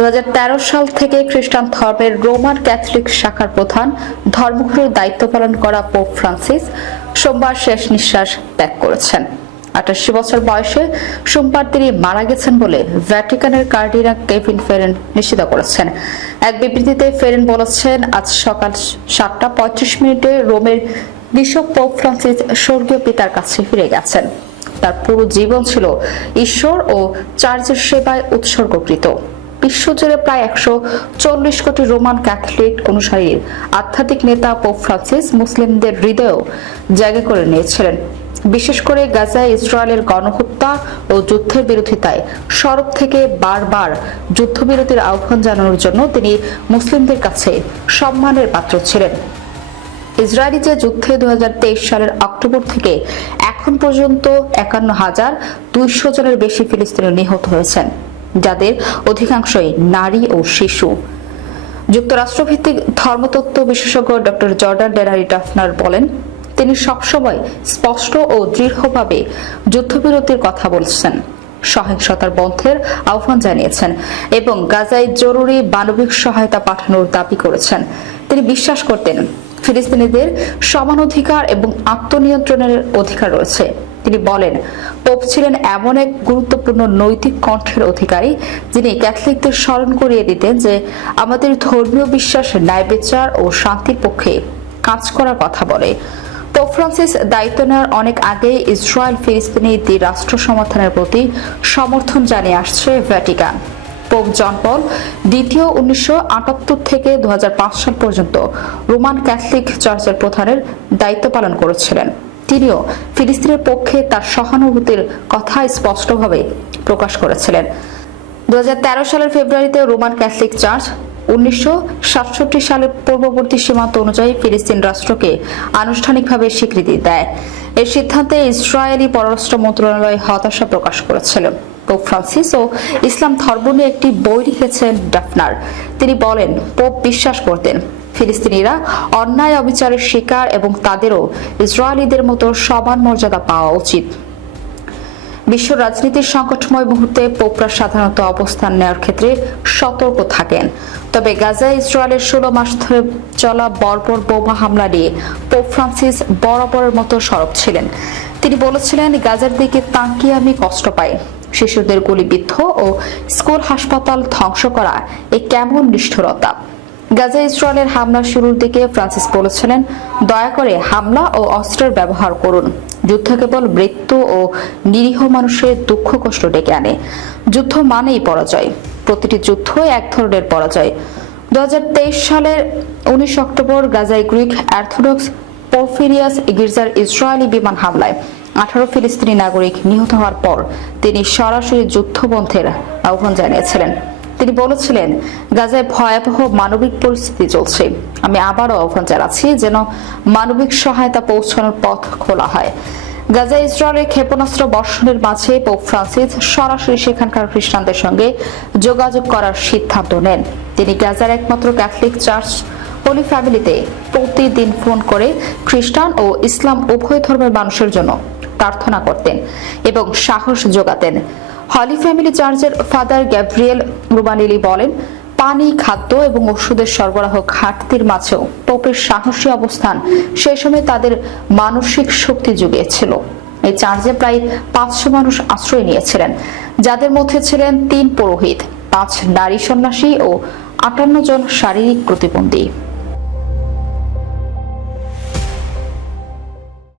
2013 সাল থেকে খ্রিস্টান ধর্মের রোমান ক্যাথলিক শাখার প্রধান ধর্মগুরুর দায়িত্ব পালন করা পোপ ফ্রান্সিস সোমবার শেষ নিঃশ্বাস ত্যাগ করেছেন। 88 বছর বয়সে সোমবার তিনি মারা গেছেন বলে ভ্যাটিকানের কার্ডিনাল কেভিন ফেরেন নিশ্চিত করেছেন। এক বিবৃতিতে ফেরেন বলেছেন, আজ সকাল 7:35 রোমের বিশপ পোপ ফ্রান্সিস স্বর্গীয় পিতার কাছে ফিরে গেছেন। তার পুরো জীবন ছিল ঈশ্বর ও চার্চের সেবায় উৎসর্গকৃত। বিশ্বজুড়ে প্রায় 140 কোটি রোমান ক্যাথলিক অনুসারীর আধ্যাত্মিক নেতা পোপ ফ্রান্সিস মুসলিমদের হৃদয়েও জায়গা করে নিয়েছিলেন। বিশেষ করে গাজায় ইসরায়েলের গণহত্যা ও যুদ্ধের বিরোধিতায় সড়ক থেকে বারবার যুদ্ধবিরতির আহ্বান জানানোর জন্য তিনি মুসলিমদের কাছে সম্মানের পাত্র ছিলেন। ইসরায়েলি যে যুদ্ধে 2023 সালের অক্টোবর থেকে এখন পর্যন্ত 51,200 জনের বেশি ফিলিস্তিনি নিহত হয়েছেন, যাদের অধিকাংশই নারী ও শিশু। যুক্তরাষ্ট্রভিত্তিক ধর্মতত্ত্ব বিশেষজ্ঞ ডক্টর জর্ডান ডেনারি ডাফনার বলেন, তিনি সবসময় স্পষ্ট ও দৃঢ়ভাবে যুদ্ধবিরতির কথা বলছেন, সহিংসতার বন্ধের আহ্বান জানিয়েছেন এবং গাজায় জরুরি মানবিক সহায়তা পাঠানোর দাবি করেছেন। তিনি বিশ্বাস করতেন ফিলিস্তিনিদের সমান অধিকার এবং আত্মনিয়ন্ত্রণের অধিকার রয়েছে। তিনি বলেন, পোপ ছিলেন এমন এক গুরুত্বপূর্ণ নৈতিক কণ্ঠের অধিকারী, যিনি ক্যাথলিকদের স্মরণ করিয়ে দিতেন যে আমাদের ধর্মীয় বিশ্বাস ন্যায়বিচার ও শান্তির পক্ষে কাজ করার কথা বলে। পোপ ফ্রান্সিস দায়িত্ব নেওয়ার অনেক আগে ইসরায়েল ফিলিস্তিনি দ্বিরাষ্ট্র সমাধানের প্রতি সমর্থন জানিয়ে আসছে ভ্যাটিকান। পোপ জন পল দ্বিতীয় 1978 থেকে 2005 সাল পর্যন্ত রোমান ক্যাথলিক চার্চের প্রধানের দায়িত্ব পালন করেছিলেন। তিনিও ফিলিস্তিনের পক্ষে তার সহানুভূতির কথা স্পষ্টভাবে প্রকাশ করেছিলেন। 2013 সালের ফেব্রুয়ারিতে রোমান ক্যাথলিক চার্চ 1967 সালের পূর্ববর্তী সীমান্ত অনুযায়ী ফিলিস্তিন রাষ্ট্রকে আনুষ্ঠানিকভাবে স্বীকৃতি দেয়। এই সিদ্ধান্তে ইসরায়েলি পররাষ্ট্র মন্ত্রণালয় হতাশা প্রকাশ করেছিল। পোপ ফ্রান্সিস ও ইসলাম ধর্ম নিয়ে একটি বই লিখেছেন ডাফনার। তিনি বলেন, পোপ বিশ্বাস করতেন ফিলিস্তিনিরা অন্যায় অবিচারের শিকার এবং তাদেরও ইসরায়েলিদের মতো সমান মর্যাদা পাওয়া উচিত। বিশ্ব রাজনীতির সংকটময় মুহূর্তে পোপরা সাধারণত অবস্থান নেওয়ার ক্ষেত্রে সতর্ক থাকেন। তবে গাজায় ইসরায়েলের 16 মাস ধরে চলা বর্বর বোমা হামলা নিয়ে পোপ ফ্রান্সিস বরাবরের মতো সরব ছিলেন। তিনি বলেছিলেন, গাজার দিকে তাকিয়ে আমি কষ্ট পাই। শিশুদের গুলিবিদ্ধ ও স্কুল হাসপাতাল ধ্বংস করা এ কেমন নিষ্ঠুরতা। গাজায় ইসরায়েলের হামলা শুরুর দিকে ফ্রান্সিস বলেছিলেন, দয়া করে হামলা ও অস্ত্রের ব্যবহার করুন। যুদ্ধ কেবল মৃত্যু ও নিরীহ মানুষের দুঃখ কষ্ট ডেকে আনে। যুদ্ধ মানেই পরাজয়। প্রতিটি যুদ্ধ এক ধরনের পরাজয়। 2023 সালের 19 অক্টোবর গাজায় গ্রিক অর্থোডক্স পরফিরিয়াস গির্জার ইসরায়েলি বিমান হামলায় 18 ফিলিস্তিনি নাগরিক নিহত হওয়ার পর তিনি সরাসরি যুদ্ধবন্ধের আহ্বান জানিয়েছিলেন। তিনি বলেছিলেন, গাজায় ভয়াবহ মানবিক পরিস্থিতি চলছে। আমি আবারও আহ্বান জানাচ্ছি যেন মানবিক সহায়তা পৌঁছানোর পথ খোলা হয়। গাজায় ইসরায়েলের ক্ষেপণাস্ত্র বর্ষণের মাঝে পোপ ফ্রান্সিস সরাসরি সেখানকার খ্রিস্টানদের সঙ্গে যোগাযোগ করার সিদ্ধান্ত নেন। তিনি গাজার একমাত্র ক্যাথলিক চার্চ হোলি ফ্যামিলিতে প্রতিদিন ফোন করে খ্রিস্টান ও ইসলাম উভয় ধর্মের মানুষের জন্য প্রার্থনা করতেন এবং সাহস যোগাতেন। হলি ফ্যামিলি চার্চের ফাদার গ্যাব্রিয়েল রুবানিলি বলেন, পানি, খাদ্য এবং ওষুধের সরবরাহ ঘাটতির মাঝেও পোপের সাহসী অবস্থান সেই সময় তাদের মানসিক শক্তি জুগিয়েছিল। এই চার্চে প্রায় 500 মানুষ আশ্রয় নিয়েছিলেন, যাদের মধ্যে ছিলেন 3 পুরোহিত, 5 নারী সন্ন্যাসী ও 58 জন শারীরিক প্রতিবন্ধী।